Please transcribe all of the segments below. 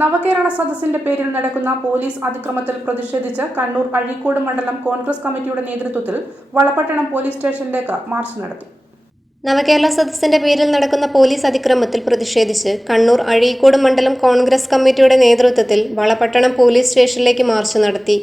നവകേരള സദസ്സിന്റെ പേരിൽ നടക്കുന്ന പോലീസ് അതിക്രമത്തിൽ പ്രതിഷേധിച്ച് കണ്ണൂർ അഴീക്കോട് മണ്ഡലം കോൺഗ്രസ് കമ്മിറ്റിയുടെ നേതൃത്വത്തിൽ വളപട്ടണം പോലീസ് സ്റ്റേഷനിലേക്ക് മാർച്ച് നടത്തി. നവകേരള സദസ്സിന്റെ പേരിൽ നടക്കുന്ന പോലീസ് അതിക്രമത്തിൽ പ്രതിഷേധിച്ച് കണ്ണൂർ അഴീക്കോട് മണ്ഡലം കോൺഗ്രസ് കമ്മിറ്റിയുടെ നേതൃത്വത്തിൽ വളപട്ടണം പോലീസ് സ്റ്റേഷനിലേക്ക് മാർച്ച് നടത്തി.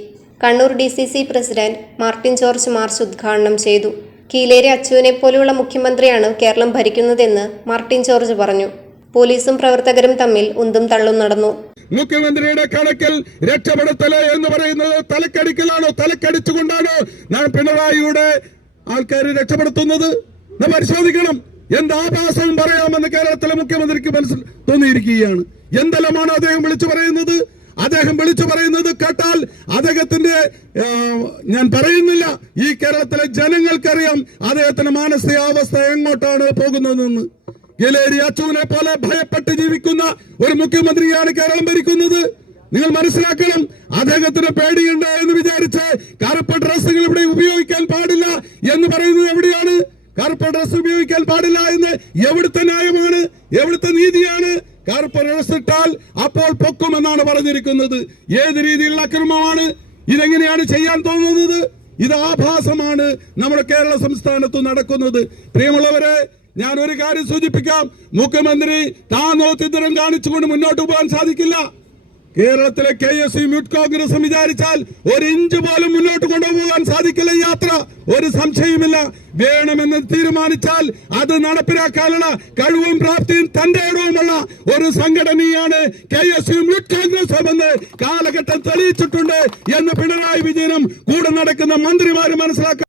Kannur D C C president Martin George march ഉദ്ഘാടനം ചെയ്തു. കീലേരി അച്ചുവിനെ പോലെയുള്ള മുഖ്യമന്ത്രിയാണ് കേരളം ഭരിക്കുന്നതെന്ന് മാർട്ടിൻ ജോർജ് പറഞ്ഞു. പോലീസും പ്രവർത്തകരും തമ്മിൽ ഉന്തും തള്ളും നടന്നു. മുഖ്യമന്ത്രിയുടെ കണക്കിൽ രക്ഷപ്പെടുത്തൽ എന്ന് പറയുന്നത് തലക്കടിക്കലാണോ? തലക്കടിച്ചുകൊണ്ടാണോ നാം പിണറായിയുടെ ആൾക്കാർ രക്ഷപ്പെടുത്തുന്നത്? നാം പരിശോധിക്കണം. എന്ത് ആഭാസവും പറയാമെന്ന് കേരളത്തിലെ മുഖ്യമന്ത്രിക്ക് മനസ്സിൽ തോന്നിയിരിക്കുകയാണ്. എന്തെല്ലാമാണ് അദ്ദേഹം വിളിച്ചു പറയുന്നത്? അദ്ദേഹം വിളിച്ചു പറയുന്നത് കേട്ടാൽ അദ്ദേഹത്തിന്റെ ഞാൻ പറയുന്നില്ല. ഈ കേരളത്തിലെ ജനങ്ങൾക്കറിയാം അദ്ദേഹത്തിന്റെ മാനസികാവസ്ഥ എങ്ങോട്ടാണ് പോകുന്നതെന്ന്. ഗലേരി അച്ചുവിനെ പോലെ ഭയപ്പെട്ട് ജീവിക്കുന്ന ഒരു മുഖ്യമന്ത്രിയാണ് കേരളം ഭരിക്കുന്നത്. നിങ്ങൾ മനസ്സിലാക്കണം അദ്ദേഹത്തിന് പേടിയുണ്ട് എന്ന് വിചാരിച്ച് കറുപ്പ് ഡ്രസ്സുകൾ ഇവിടെ ഉപയോഗിക്കാൻ പാടില്ല എന്ന് പറയുന്നത് എവിടെയാണ്? കറുപ്പ് ഡ്രസ് ഉപയോഗിക്കാൻ പാടില്ല എന്ന് എവിടുത്തെ ന്യായമാണ്? എവിടുത്തെ നീതിയാണ്? കറുപ്പ് ഡ്രസ് ഇട്ടാൽ അപ്പോൾ പൊക്കുമെന്നാണ് പറഞ്ഞിരിക്കുന്നത്. ഏത് രീതിയിലുള്ള അക്രമമാണ്? ഇതെങ്ങനെയാണ് ചെയ്യാൻ തോന്നുന്നത്? ഇത് ആഭാസമാണ് നമ്മുടെ കേരള സംസ്ഥാനത്ത് നടക്കുന്നത്. പ്രിയമുള്ളവരെ ഞാൻ ഒരു കാര്യം സൂചിപ്പിക്കാം. മുഖ്യമന്ത്രി താൻ താനോത്തിത്തരം കാണിച്ചുകൊണ്ട് മുന്നോട്ട് പോകാൻ സാധിക്കില്ല. കേരളത്തിലെ കെ എസ് യു യൂത്ത് കോൺഗ്രസും വിചാരിച്ചാൽ ഒരു ഇഞ്ച് പോലും മുന്നോട്ട് കൊണ്ടുപോകാൻ സാധിക്കില്ല യാത്ര. ഒരു സംശയമില്ല വേണമെന്ന് തീരുമാനിച്ചാൽ അത് നടപ്പിലാക്കാനുള്ള കഴിവും പ്രാപ്തിയും തന്റെ ഇടവുമുള്ള ഒരു സംഘടനയാണ് K S U Youth Congress എന്ന് കാലഘട്ടം തെളിയിച്ചിട്ടുണ്ട് എന്ന് പിണറായി വിജയനും കൂടെ നടക്കുന്ന മന്ത്രിമാരും മനസ്സിലാക്കാൻ